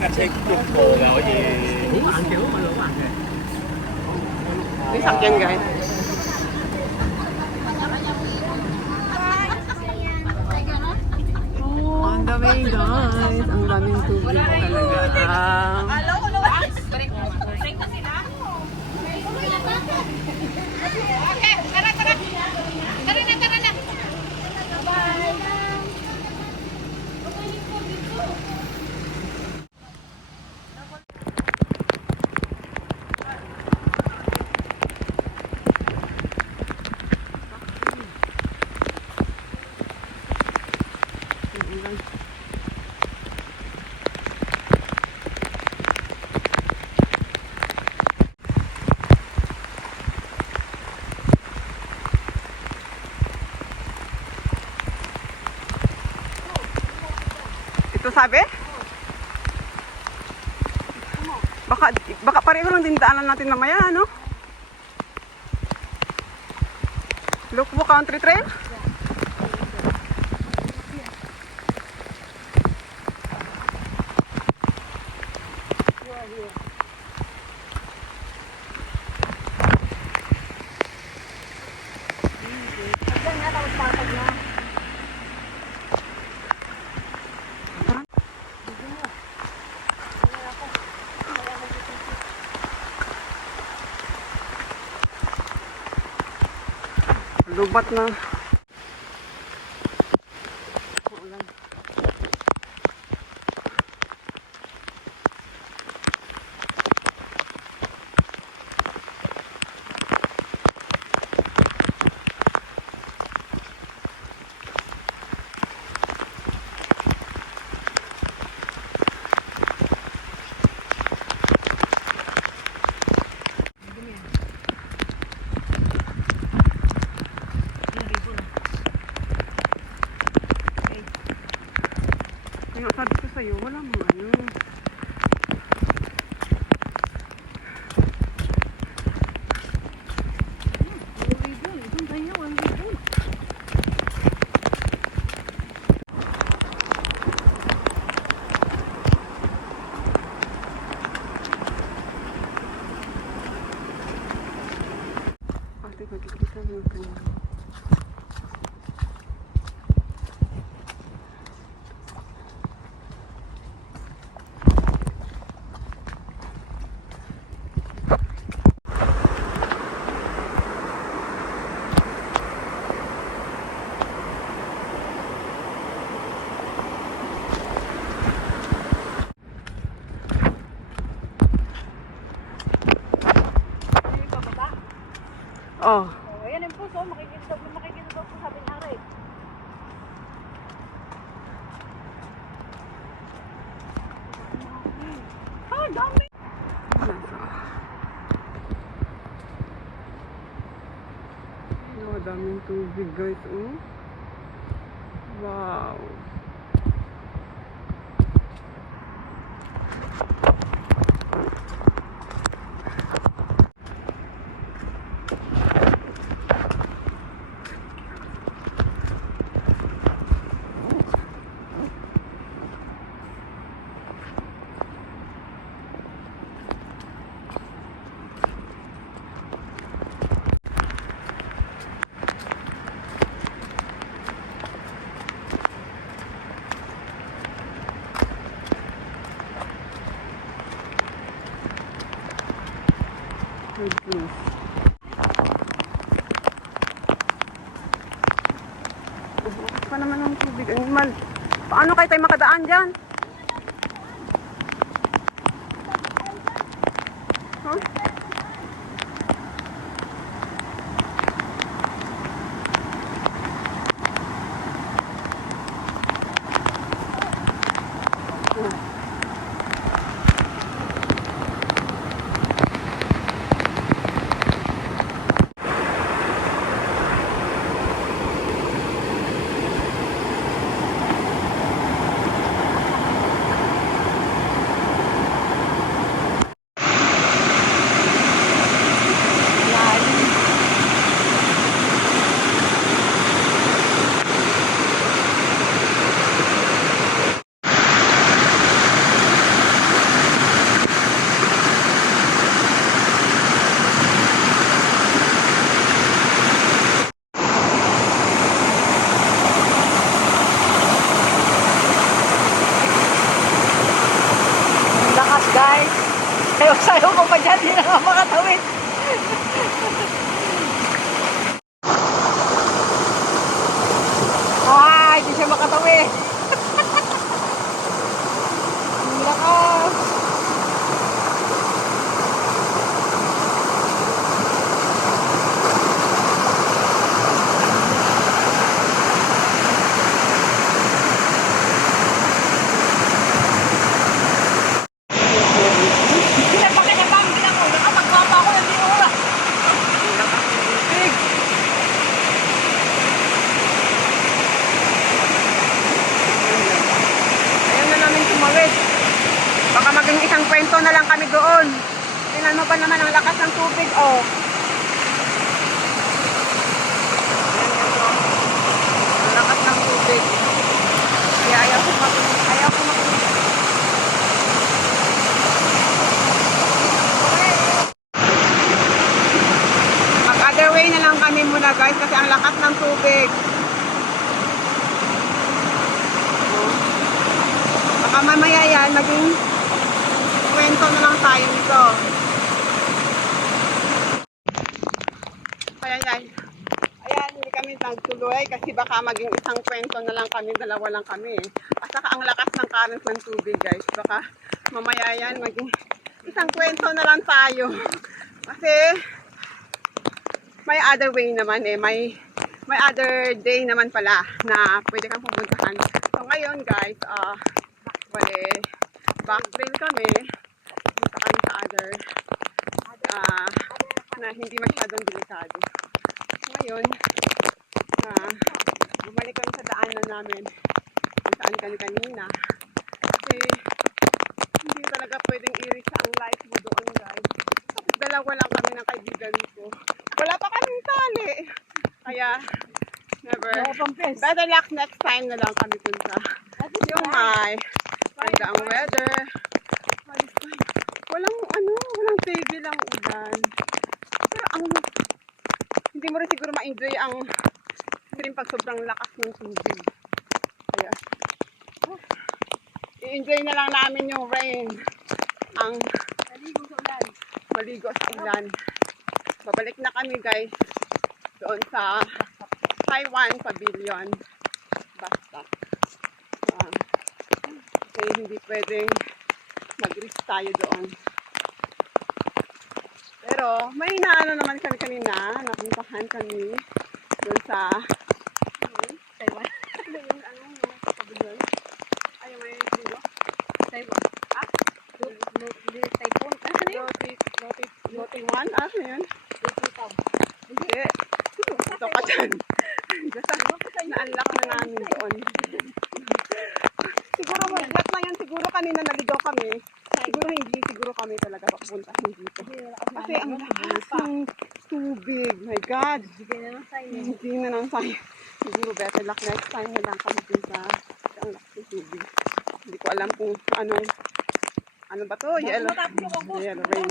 cách xếp chục bồ rồi gì bạn kiểu mà lỗ bạn kìa. Đi sạc chân kìa. On the way guys. Ang daming tubig talaga. Ito sabi? Baka pareho lang din daanan natin mamaya, no? Lukbo Country Trail? Lubat na. Kaya sabi ko sa'yo, wala mga ano. Pati magkikita mo kanya. Oh. Ayan yung puso, makikita daw po sabi ng aray. Ah, dami! Oh, daming tubig guys, oh. Wow. Good news. Bukas pa naman ang tubig. Animal. Paano kayo tayo makadaan dyan? Huh? Sayo-sayo ko pa dyan, hindi na nga makatawid. Ay, hindi siya makatawid. Ang lakas. Pinapakinabang din ako. Nakapagpapa ako ng liura. Big. Ayaw na namin tumawid. Baka maging isang kwento na lang kami doon. Tingnan mo pa naman ang lakas ng tubig, oh. Ang lakas ng tubig. Kaya ayaw ko makinig. Mag-other way na lang kami muna guys kasi ang lakas ng tubig. Baka mamaya yan, maging kwento na lang tayo nito. Kaya yan. Ayan, hindi kami nagtuloy kasi baka maging isang kwento na lang kami, dalawa lang kami. At saka ang lakas ng current ng tubig guys. Baka mamaya yan, maging isang kwento na lang tayo. Kasi may other way naman eh. May other day naman pala na pwede kang pumuntahan. So ngayon guys, backtrail kami. Punta kami sa other na hindi masyadong delikado. Ngayon, bumalik kami sa daanan namin kung saan kami kanina. Kasi hindi talaga pwedeng i-risk ang life mo doon guys. Tapos dalawa lang kami ng kaibigan ko. Wala pa kaming tali. Kaya, never. Better luck next time na lang kami punta. Yung ganda ang weather. Walang tigil ang ulan. Pero hindi mo rin siguro ma-enjoy ang stream pag sobrang lakas ng tubig. Kaya, i-enjoy na lang namin yung rain. Ang maligo sa ulan. Babalik na kami guys doon sa Taiwan Pavilion. Basta. Kasi hindi pwedeng mag-risk tayo doon. Pero may naano naman kami kanina. Napuntahan kami doon sa Taiwan. yung pavilion. Ay, may sino? Taiwan. Ah? Typhoon. Ano yun? Loti 1? Ah, ano yun? Typhoon. Hindi. Ito ka dyan. Basta na-unlock na namin doon. Siguro mag-flat na yan. Siguro kanina naligaw kami. Siguro hindi. Siguro kami talaga papuntahin dito. Kasi ang lakas ng tubig. My God. Hindi na lang tayo. Siguro better luck next time na lang kami dun sa ang lakas ng tubig. Hindi ko alam kung ano ba to? Yellow rain.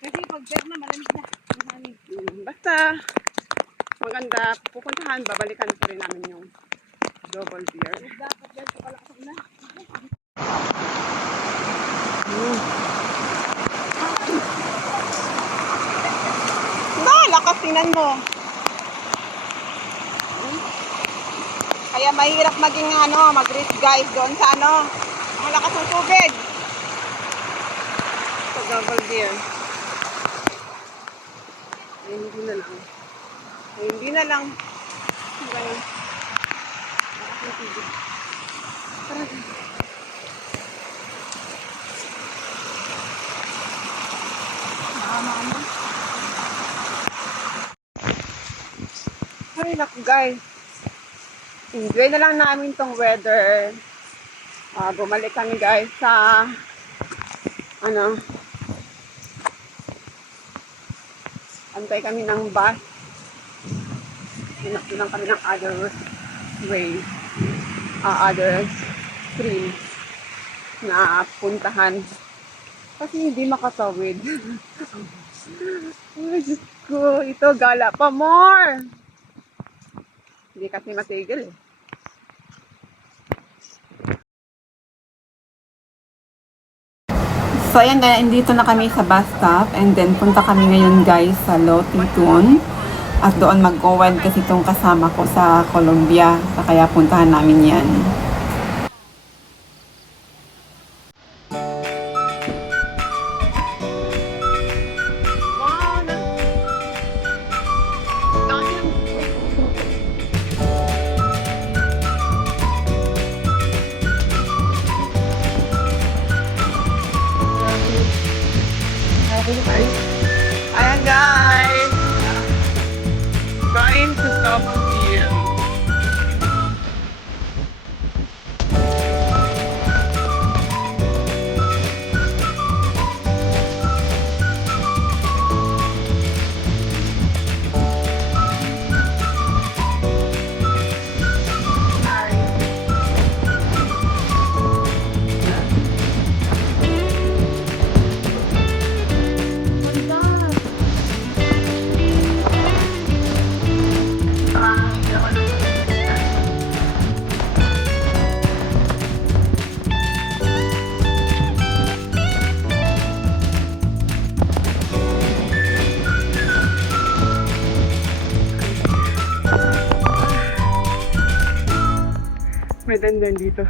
Kasi pag-bear na, malamig na. Basta maganda. Pupuntahan, babalikan pa rin namin yung double beer. Dapat dahil sa kalakas na. Lakas, tingnan mo. Kaya mahirap maging mag-risk guys doon sa ang lakas ng tubig. Sa double beer. Ay, hindi na lang. Ganun. Lakas ng tubig. Tara. Ay, naku guys. Enjoy na lang namin tong weather. Bumalik kami guys sa antay kami ng bus. Hinap lang kami ng other way. Other stream na puntahan. Kasi hindi makatawid. Ay, Diyos ko. Ito, gala pa more. Hindi kasi matigil eh. So, ayan guys, dito na kami sa bus stop. And then, punta kami ngayon guys sa Lotiton. At doon mag-go-wed kasi itong kasama ko sa Colombia. So, kaya puntahan namin yan. Ayan guys! Going to stop here. May dandan dito.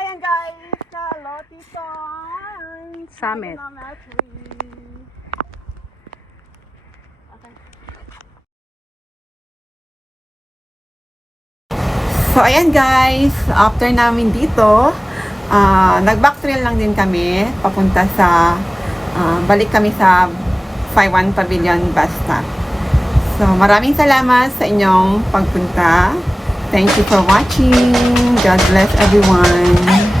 Ayan guys, sa Lotiton Summit. Okay. So ayan guys, after namin dito, nag-backtrail lang din kami papunta sa balik kami sa Faiwan Pavilion bus stop. So maraming salamat sa inyong pagpunta. Thank you for watching. God bless everyone.